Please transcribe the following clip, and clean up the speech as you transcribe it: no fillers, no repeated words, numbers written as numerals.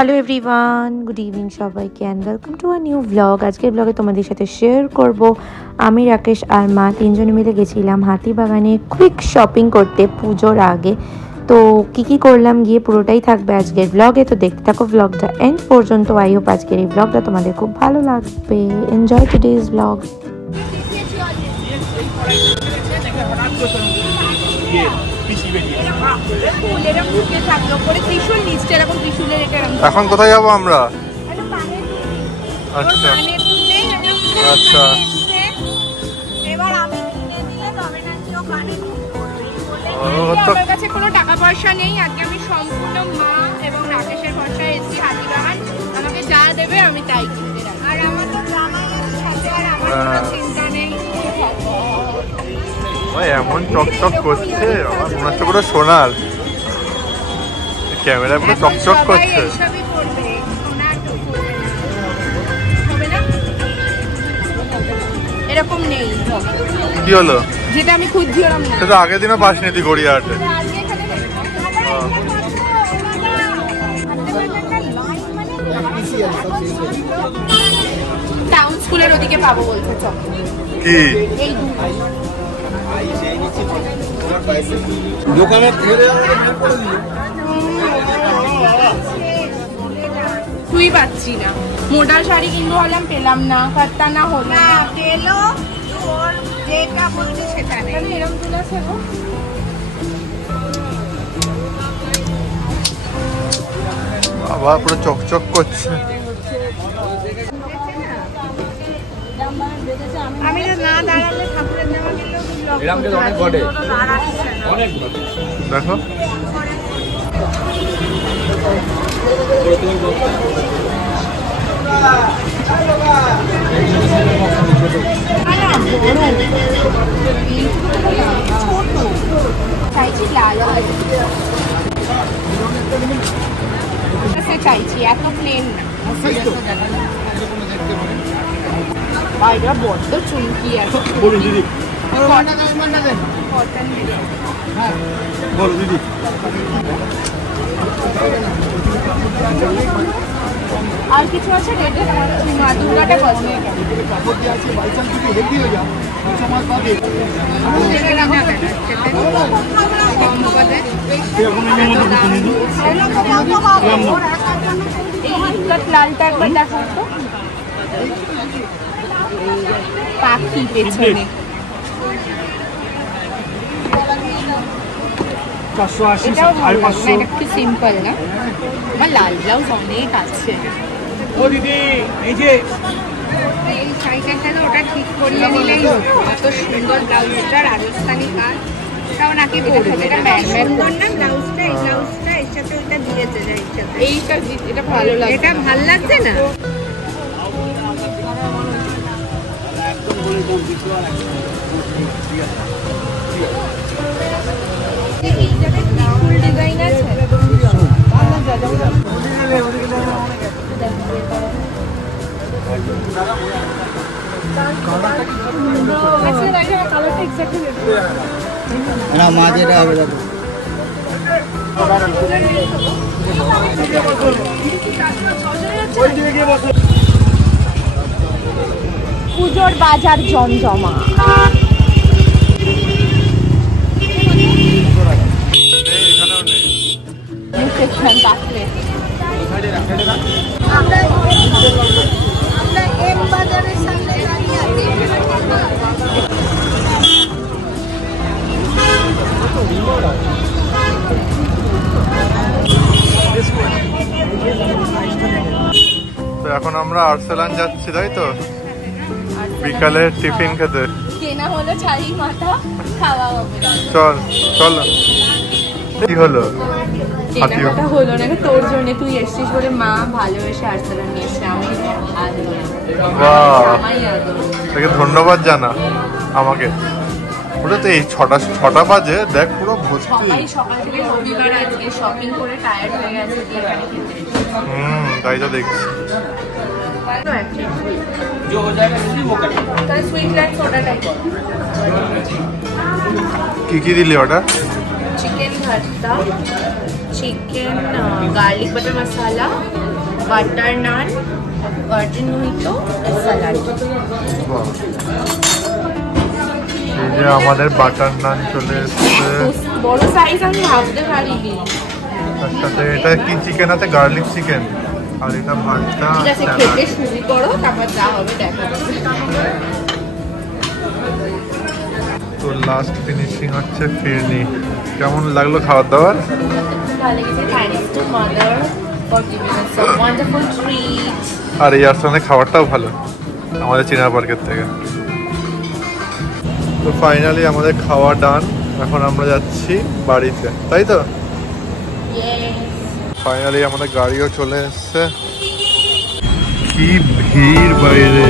Hello everyone, good evening সবাইকে and welcome to a new blog. আজকের ব্লগে তোমাদের সাথে শেয়ার করব আমি, রাকেশ আর মা তিনজনে মিলে গেছিলাম হাতিবাগানে কুইক শপিং করতে পুজোর আগে। তো কী করলাম গিয়ে পুরোটাই থাকবে আজকের ব্লগে, তো দেখতে থাকো ব্লগটা এন্ড পর্যন্ত। আই হোপ আজকের এই ব্লগটা তোমাদের খুব ভালো লাগবে। Enjoy today's blog. এখন কোথায় যাবো আমরা? আচ্ছা আচ্ছা, আমার কাছে কোনো টাকা পয়সা নেই। আজকে আমি সম্পূর্ণ মা এবং রাকেশের ভরসায় এসেছি হাতিবাগান। আমাকে যা দেবে আমি তাই কিনতে রাখি। আর আমার তো জামাইয়ের সাথে আর আমার কোনো চিন্তা নেই। এমন চকচক করছে, আমার মনে হচ্ছে পুরো সোনার। ক্যামেরা পুরো চকচক করছে। এরকম নেই। কি হলো? যেটা আমি খুঁজছিলাম না, সেটা আগের দিনও পাসনি তুই গড়িয়াহাটে। টাউন স্কুলের ওদিকে পাবো বলছে। কি দোকানে তুই পাচ্ছি না। মোটা শাড়ি কিনবো হলাম, পেলাম না। কাটতা না হলো না, পেলো ওর যেটা বলছে সেটা নেই। এরকম তুলা ছিল বাবা, পুরো চকচক করছে। আমি না দাঁড়ালে ঠাকুরের জামা কিনলেও অনেক ঘটে, অনেক দেখো চাইছি লাল চাইছি, এত প্লেন না। বাইরে বড্ড চুমকি আছে। আর কিছু আছে রেটের? দুর্গাটা কত? লালটা একবার দেখো তো, পাখি পেছনে। 480 একটু সিম্পল না? আমার লাল ব্লাউজ অনেক আছে। ও দিদি, এই যে এই শাড়িটার সাথে ওটা ঠিক করিয়ে নিলেই এত সুন্দর ব্লাউজটা, রাজস্থানি কাজ। তাও নাকি বলছে এটা সুন্দর না ব্লাউজটা? এই ব্লাউজটা এর সাথে ওটা দিয়েছে, এইটা এটা ভালো লাগছে। এটা ভালো লাগছে না? ফুল ডিজাইন আছে। না মাঝেটা হবে দাদা। পুজোর বাজার জমজমা। এখন আমরা আর্সেলান যাচ্ছি, তাই তো? বিকালে টিফিন খেতে। কেনা হলো ছাড়ি মাথা, খাওয়া হবে। চল চল। কি হলো? কেনাকাটা হলো না তোর জন্য। তুই এসছিস বলে মা ভালোবেসে আর্সেলান নিয়েছে। আমি ধন্যবাদ জানা আমাকে। ওটা তো এই 6টা বাজে, দেখ পুরো ভর্তি। সকাল থেকে রবিবার আজকে শপিং করে টায়ার্ড হয়ে গেছে। তাই তো দেখছি। কি দিলি অর্ডার? চিকেন ভর্তা, চিকেন গার্লিক বাটার মশলা, বাটার নান, ভার্জিন মোহিতো, স্যালাড। এই যে আমাদের বাটার নান চলে এসছে, বড় সাইজ আমি ভাবতে পারিনি। তার সাথে এটা কি চিকেন আছে, গার্লিক চিকেন, আর এটা ভাতটা। ঠিক আছে, খেতে শুরু করো, তারপর যা হবে দেখা যাবে। তো লাস্ট ফিনিশিং হচ্ছে ফিরনি। কেমন লাগলো খাবার দাবার? ভালো লেগেছে, thanks to mother for giving us some wonderful treat. আর এই আশ্রমের খাবারটাও ভালো আমাদের চীনা পার্কের থেকে। তো ফাইনালি আমাদের খাওয়া ডান, এখন আমরা যাচ্ছি বাড়িতে, তাই তো? ফাইনালি আমাদের গাড়িও চলে এসছে। কি ভিড় বাইরে!